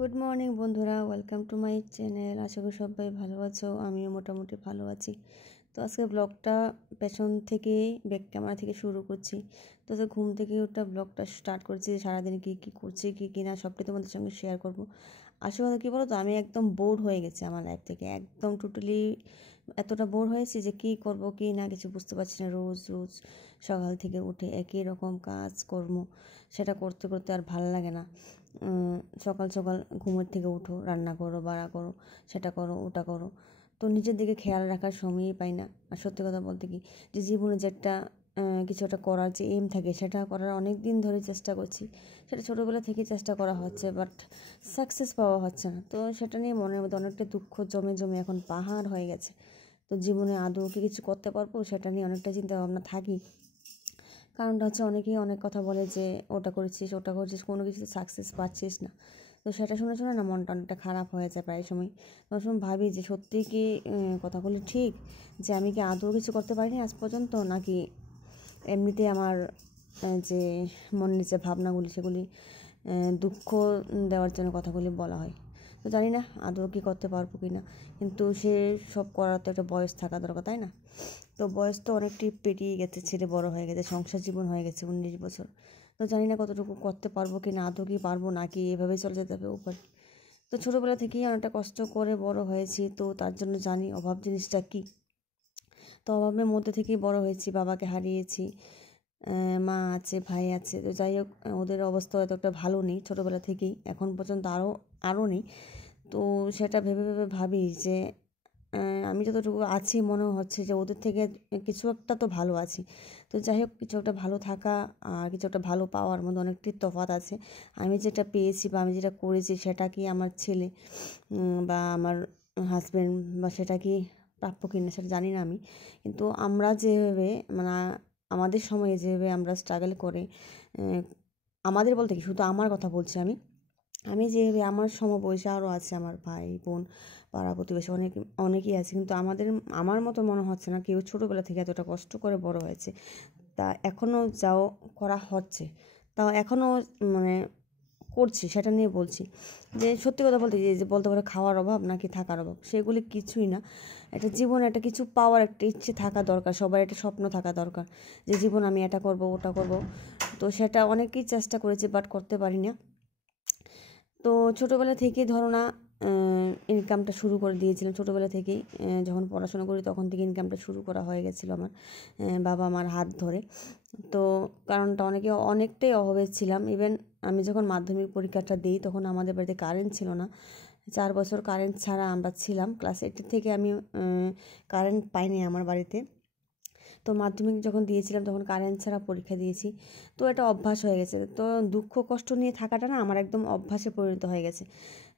Good morning বন্ধুরা, welcome to my channel. আশা করি সবাই ভালো আছো, আমিও মোটামুটি ভালো আছি। তো আজকে ব্লগটা পেছন থেকে ব্যাক ক্যামেরা থেকে শুরু করছি। তো ঘুম থেকে ওটা ব্লগটা স্টার্ট করছি, সারাদিন কী কী করছি কী কী না সবটাই তোমাদের সঙ্গে শেয়ার করব। আসলে কথা কী বলো তো, আমি একদম বোর হয়ে গেছি আমার লাইফ থেকে, একদম টোটালি এতটা বোর হয়েছি যে কী করব কী না কিছু বুঝতে পারছি না। রোজ রোজ সকাল থেকে উঠে একই রকম কাজকর্ম, সেটা করতে করতে আর ভালো লাগে না। সকাল সকাল ঘুমের থেকে উঠো, রান্না করো, বাড়া করো, সেটা করো, ওটা করো, তো নিজের দিকে খেয়াল রাখার সময়ই পাই না। আর সত্যি কথা বলতে কি, যে জীবনে যে একটা কিছু একটা করার যে এম থাকে, সেটা করার অনেক দিন ধরে চেষ্টা করছি। সেটা ছোটোবেলা থেকেই চেষ্টা করা হচ্ছে, বাট সাকসেস পাওয়া হচ্ছে না। তো সেটা নিয়ে মনের মধ্যে অনেকটা দুঃখ জমে জমে এখন পাহাড় হয়ে গেছে। তো জীবনে আদৌ কি কিছু করতে পারবো, সেটা নিয়ে অনেকটা চিন্তা ভাবনা থাকি। কারণটা হচ্ছে অনেকেই অনেক কথা বলে যে ওটা করেছিস, ওটা করছিস, কোনো কিছুতে সাকসেস পাচ্ছিস না। তো সেটা শুনে শুনে না মনটা অনেকটা খারাপ হয়ে যায় প্রায় সময়। তখন সময় ভাবি যে সত্যিই কি কথাগুলি ঠিক, যে আমি কি আদৌ কিছু করতে পারিনি আজ পর্যন্ত, নাকি এমনিতে আমার যে মনের যে ভাবনাগুলি সেগুলি দুঃখ দেওয়ার জন্য কথাগুলি বলা হয়। তো জানি না আদৌ কী করতে পারবো কি না, কিন্তু সে সব করার তো একটা বয়স থাকা দরকার, তাই না? তো বয়স তো অনেকটি পেরিয়ে গেছে, ছেলে বড় হয়ে গেছে, সংসার জীবন হয়ে গেছে 19 বছর। তো জানি না কতটুকু করতে পারবো কি না, আদৌ কি পারবো, নাকি এভাবেই চলে যেতে হবে উপর। তো ছোটোবেলা থেকেই অনেকটা কষ্ট করে বড় হয়েছি, তো তার জন্য জানি অভাব জিনিসটা কী। তো অভাবের মধ্যে থেকেই বড় হয়েছি, বাবাকে হারিয়েছি, মা আছে, ভাই আছে। তো যাই হোক, ওদের অবস্থা হয়তো একটা ভালো নেই ছোটোবেলা থেকেই, এখন পর্যন্ত আরও নেই। তো সেটা ভেবে ভেবে ভাবি যে আমি যতটুকু আছি মনে হচ্ছে যে ওদের থেকে কিছু একটা তো ভালো আছি। তো যাই হোক, কিছু একটা ভালো থাকা আর কিছু একটা ভালো পাওয়ার মধ্যে অনেকটাই তফাৎ আছে। আমি যেটা পেয়েছি বা আমি যেটা করেছি, সেটা কি আমার ছেলে বা আমার হাজব্যান্ড বা সেটা কি প্রাপ্য কিনা সেটা জানি না আমি। কিন্তু আমরা যেভাবে মানে আমাদের সময়ে যেভাবে আমরা স্ট্রাগল করে, আমাদের বলতে কি শুধু আমার কথা বলছি আমি, আমি যেভাবে আমার সমবয়সী আরও আছে, আমার ভাই বোন, পাড়া প্রতিবেশী অনেকেই আছে, কিন্তু আমার মতো মনে হচ্ছে না কেউ ছোটোবেলা থেকে এতটা কষ্ট করে বড় হয়েছে। তা এখনও যাও করা হচ্ছে, তাও এখনও মানে করছি, সেটা নিয়ে বলছি। যে সত্যি কথা বলতে যে বলতে পারো খাওয়ার অভাব নাকি থাকার অভাব, সেগুলি কিছুই না। একটা জীবনে একটা কিছু পাওয়ার একটা ইচ্ছে থাকা দরকার, সবার একটা স্বপ্ন থাকা দরকার, যে জীবন আমি এটা করব ওটা করব। তো সেটা অনেকেই চেষ্টা করেছি, বাট করতে পারি না। তো ছোটোবেলা থেকেই ধরো না ইনকামটা শুরু করে দিয়েছিলাম ছোটোবেলা থেকেই। যখন পড়াশোনা করি তখন থেকে ইনকামটা শুরু করা হয়ে গেছিলো আমার, বাবা মার হাত ধরে। তো কারণটা অনেকটাই অভাবে ছিলাম। ইভেন আমি যখন মাধ্যমিক পরীক্ষাটা দিই, তখন আমাদের বাড়িতে কারেন্ট ছিল না। 4 বছর কারেন্ট ছাড়া আমরা ছিলাম। ক্লাস 8 থেকে আমি কারেন্ট পাইনি আমার বাড়িতে। তো মাধ্যমিক যখন দিয়েছিলাম তখন কারেন্ট ছাড়া পরীক্ষা দিয়েছি। তো এটা অভ্যাস হয়ে গেছে। তো দুঃখ কষ্ট নিয়ে থাকাটা না আমার একদম অভ্যাসে পরিণত হয়ে গেছে।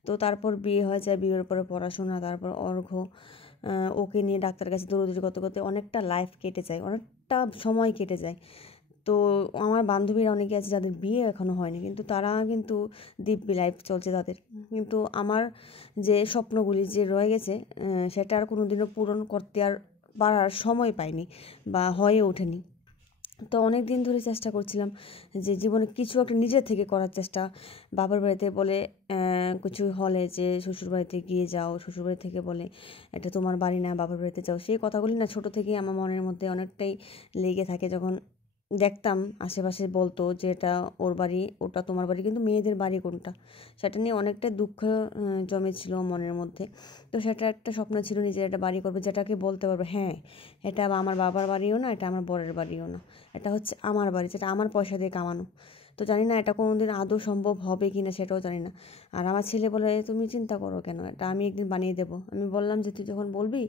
তো তারপর বিয়ে হয়ে যায়, বিয়ের পরে পড়াশোনা, তারপর অর্ঘ্য, ওকে নিয়ে ডাক্তার কাছে দৌড়াদৌড়ি করতে করতে অনেকটা লাইফ কেটে যায়, অনেকটা সময় কেটে যায়। তো আমার বান্ধবীরা অনেকে আছে যাদের বিয়ে এখনও হয়নি, কিন্তু তারা কিন্তু দিব্যি লাইফ চলছে তাদের। কিন্তু আমার যে স্বপ্নগুলি যে রয়ে গেছে, সেটা আর কোনো দিনও পূরণ করতে আর পারার সময় পাইনি বা হয়ে ওঠেনি। তো অনেক দিন ধরে চেষ্টা করছিলাম যে জীবনে কিছু একটা নিজের থেকে করার চেষ্টা। বাবার বাড়িতে বলে কিছু হলে যে শ্বশুরবাড়িতে গিয়ে যাও, শ্বশুরবাড়ি থেকে বলে এটা তোমার বাড়ি না, বাবার বাড়িতে যাও। সেই কথাগুলি না ছোটো থেকেই আমার মনের মধ্যে অনেকটাই লেগে থাকে। যখন দেখতাম আশেপাশে বলতো যে এটা ওর বাড়ি, ওটা তোমার বাড়ি, কিন্তু মেয়েদের বাড়ি কোনটা, সেটা নিয়ে অনেকটা দুঃখ জমেছিল মনের মধ্যে। তো সেটা একটা স্বপ্ন ছিল নিজের একটা বাড়ি করবে, যেটাকে বলতে পারবে হ্যাঁ এটা আমার বাবার বাড়িও না, এটা আমার বরের বাড়িও না, এটা হচ্ছে আমার বাড়ি, যেটা আমার পয়সা দিয়ে কামানো। তো জানি না এটা কোনো দিন আদৌ সম্ভব হবে কি না, সেটাও জানি না। আর আমার ছেলে বলে তুমি চিন্তা করো কেন, এটা আমি একদিন বানিয়ে দেবো। আমি বললাম যে তুই যখন বলবি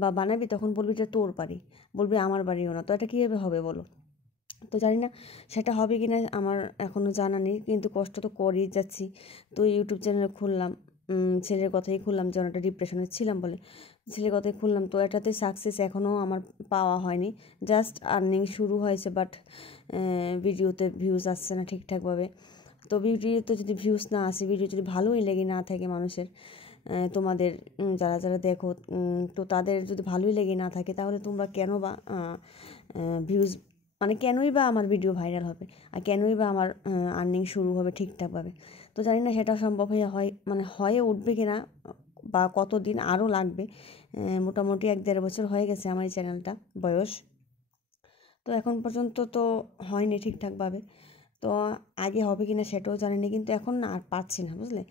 বা বানাবি তখন বলবি যে তোর বাড়ি, বলবি আমার বাড়িও না, তো এটা কীভাবে হবে বলো। তো জানি না সেটা হবে কি না, আমার এখনও জানা নেই, কিন্তু কষ্ট তো করেই যাচ্ছি। তো ইউটিউব চ্যানেল খুললাম, ছেলের কথাই খুললাম, যে অনেকটা ডিপ্রেশনে ছিলাম বলে ছেলের কথাই খুললাম। তো এটাতে সাকসেস এখনও আমার পাওয়া হয়নি, জাস্ট আর্নিং শুরু হয়েছে, বাট ভিডিওতে ভিউজ আসছে না ঠিকঠাকভাবে। তো ভিডিওতে যদি ভিউজ না আসে, ভিডিও যদি ভালোই লেগে না থাকে মানুষের, তোমাদের যারা যারা দেখো, তো তাদের যদি ভালোই লেগে না থাকে, তাহলে তোমরা কেন বা ভিউজ মানে কেনই বা আমার ভিডিও ভাইরাল হবে, আর কেনই বা আমার আর্নিং শুরু হবে ঠিকঠাকভাবে। তো জানি না সেটা সম্ভব হয়ে উঠবে কিনা, বা কতদিন আরও লাগবে। মোটামুটি 1-1.5 বছর হয়ে গেছে আমার এই চ্যানেলটা বয়স, তো এখন পর্যন্ত তো হয়নি ঠিকঠাকভাবে। তো আগে হবে কিনা সেটাও জানি না, কিন্তু এখন না আর পারছি না, বুঝলে।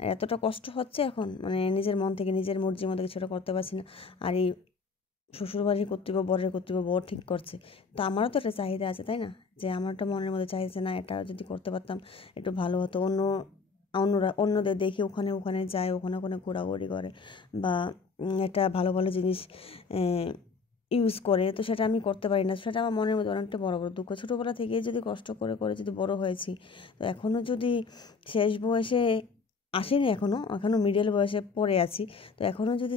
আর এতটা কষ্ট হচ্ছে এখন, মানে নিজের মন থেকে নিজের মর্জির মতো কিছুটা করতে পারছি না। আর এই শ্বশুরবাড়ির কর্তব্য, বরের কর্তব্য বর ঠিক করছে, তো আমারও তো একটা চাহিদা আছে, তাই না? যে আমার একটা মনের মধ্যে চাইছে, না এটা যদি করতে পারতাম একটু ভালো হতো। অন্যদের দেখি ওখানে ওখানে যায়, ওখানে ওখানে ঘোরাঘুরি করে, বা একটা ভালো ভালো জিনিস ইউজ করে, তো সেটা আমি করতে পারি না। সেটা আমার মনের মধ্যে অনেকটা বড় বড় দুঃখ। ছোটোবেলা থেকে যদি কষ্ট করে করে যদি বড় হয়েছি, তো এখনও যদি শেষ বয়সে আসেনি, এখনও মিডল বয়সে পড়ে আছি, তো এখনও যদি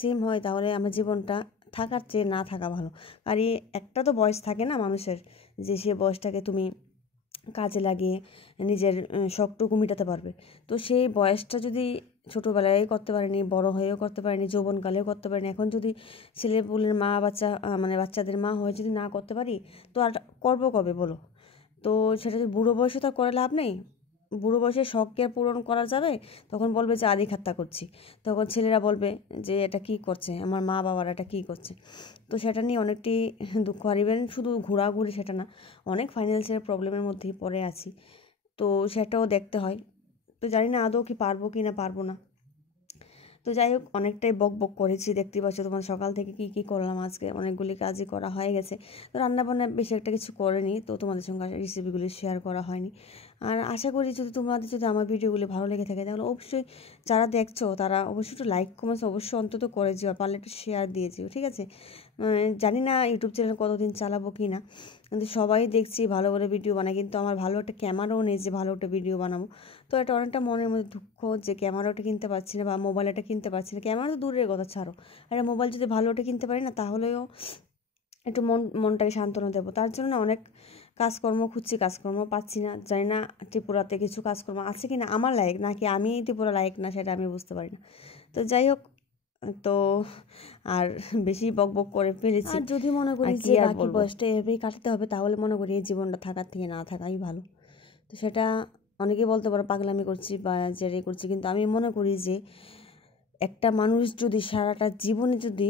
সেম হয়, তাহলে আমার জীবনটা থাকার চেয়ে না থাকা ভালো। আর এই একটা তো বয়স থাকে না মানুষের, যে সে বয়সটাকে তুমি কাজে লাগিয়ে নিজের শখটুকু মেটাতে পারবে। তো সেই বয়সটা যদি ছোটোবেলায় করতে পারিনি, বড় হয়েও করতে পারিনি, যৌবনকালেও করতে পারিনি, এখন যদি ছেলেপুলের বাচ্চাদের মা হয়ে যদি না করতে পারি, তো আর করবো কবে বলো? তো সেটা যদি বুড়ো বয়সে তো করে লাভ নেই। বুড়ো বয়সে শখকে পূরণ করা যাবে, তখন বলবে যে আদি খাত্তা করছি, তখন ছেলেরা বলবে যে এটা কী করছে, আমার মা বাবারা এটা কী করছে। তো সেটা নিয়ে অনেকটি দুঃখ। আর ইভেন শুধু ঘোরাঘুরি সেটা না, অনেক ফাইন্যান্সিয়াল প্রবলেমের মধ্যেই পড়ে আছি, তো সেটাও দেখতে হয়। তো জানি না আদৌ কি পারবো কি না পারবো না। তো যাই হোক, অনেকটাই বক বক করেছি, দেখতে পাচ্ছ তোমার সকাল থেকে কী করলাম। আজকে অনেকগুলি কাজই করা হয়ে গেছে, তো রান্নাবান্না বেশি একটা কিছু করিনি, তো তোমাদের সঙ্গে রেসিপিগুলি শেয়ার করা হয়নি। আর আশা করি যদি আমার ভিডিওগুলি ভালো লেগে থাকে, তাহলে অবশ্যই যারা দেখছো তারা অবশ্যই একটু লাইক কমেন্টস অবশ্যই অন্তত করে যেও, পারলে একটু শেয়ার দিয়ে যেও, ঠিক আছে? জানি না ইউটিউব চ্যানেল কতদিন চালাবো কি না, কিন্তু সবাই দেখছি ভালো ভালো ভিডিও বানায়, কিন্তু আমার ভালো একটা ক্যামেরাও নেই যে ভালো একটা ভিডিও বানাবো। তো এটা অনেকটা মনের মধ্যে দুঃখ যে ক্যামেরাটা কিনতে পারছি না, বা মোবাইলটা কিনতে পারছি না। ক্যামেরা তো দূরের কথা, ছাড়ো, একটা মোবাইল যদি ভালোটা কিনতে পারি না, তাহলেও একটু মনটাকে সান্ত্বনা দেবো। তার জন্য না অনেক কাজকর্ম খুঁজছি, কাজকর্ম পাচ্ছি না। জানি না ত্রিপুরাতে কিছু কাজকর্ম আছে কি না আমার লায়ক, নাকি আমি ত্রিপুরা লায়ক না, সেটা আমি বুঝতে পারি না। তো যাই হোক, তো আর বেশি বক বক করে ফেলেছি। আর যদি মনে করি যে বাকি বয়সটা এভাবেই কাটাতে হবে, তাহলে মনে করি এই জীবনটা থাকার থেকে না থাকাই ভালো। তো সেটা অনেকেই বলতে পারো পাগলামি করছি বা জেরে করছি, কিন্তু আমি মনে করি যে একটা মানুষ যদি সারাটা জীবনে যদি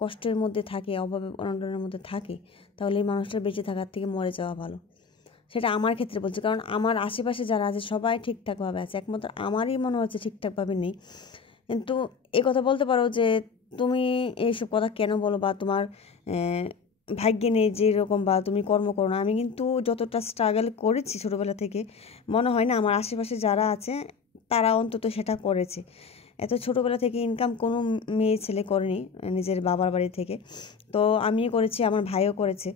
কষ্টের মধ্যে থাকে, অভাবে অনটনের মধ্যে থাকে, তাহলে এই মানুষটার বেঁচে থাকার থেকে মরে যাওয়া ভালো। সেটা আমার ক্ষেত্রে বলছি, কারণ আমার আশেপাশে যারা আছে সবাই ঠিকঠাকভাবে আছে, একমাত্র আমারই মনে হচ্ছে ঠিকঠাকভাবে নেই। কিন্তু এই কথা বলতে পারো যে তুমি এইসব কথা কেন বলো, বা তোমার ভাগ্যে নেই যেরকম, বা তুমি কর্ম করো না। আমি কিন্তু যতটা স্ট্রাগল করেছি ছোটোবেলা থেকে, মনে হয় না আমার আশেপাশে যারা আছে তারা অন্তত সেটা করেছে। এত ছোটোবেলা থেকে ইনকাম কোনো মেয়ে ছেলে করেনি নিজের বাবার বাড়ি থেকে। তো আমিও করেছি, আমার ভাইও করেছে।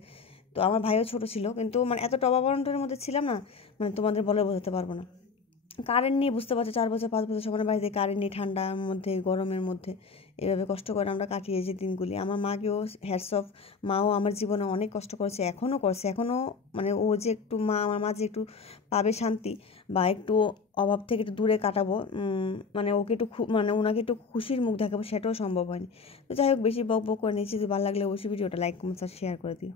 তো আমার ভাইও ছোটো ছিল, কিন্তু মানে এত অভাব অনটনের মধ্যে ছিলাম না, মানে তোমাদের বলে বোঝাতে পারবো না। কারেন্ট নিয়ে বুঝতে পারছো, 4 বছর 5 বছর সবার বাড়িতে কারেন্ট নেই, ঠান্ডার মধ্যে গরমের মধ্যে এভাবে কষ্ট করে আমরা কাটিয়েছি দিনগুলি। আমার মাকেও হ্যাটস অফ, মাও আমার জীবনে অনেক কষ্ট করেছে, এখনও করছে। এখনও মানে ও যে একটু আমার মা যে একটু পাবে শান্তি, বা একটু অভাব থেকে একটু দূরে কাটাবো, মানে ওকে একটু ওনাকে একটু খুশির মুখ দেখাবো, সেটাও সম্ভব হয়নি। তো যাই হোক, বেশি বক বক করে নিয়েছি। যদি ভালো লাগলে অবশ্যই ভিডিওটা লাইক কমেন্ট শেয়ার করে দিও।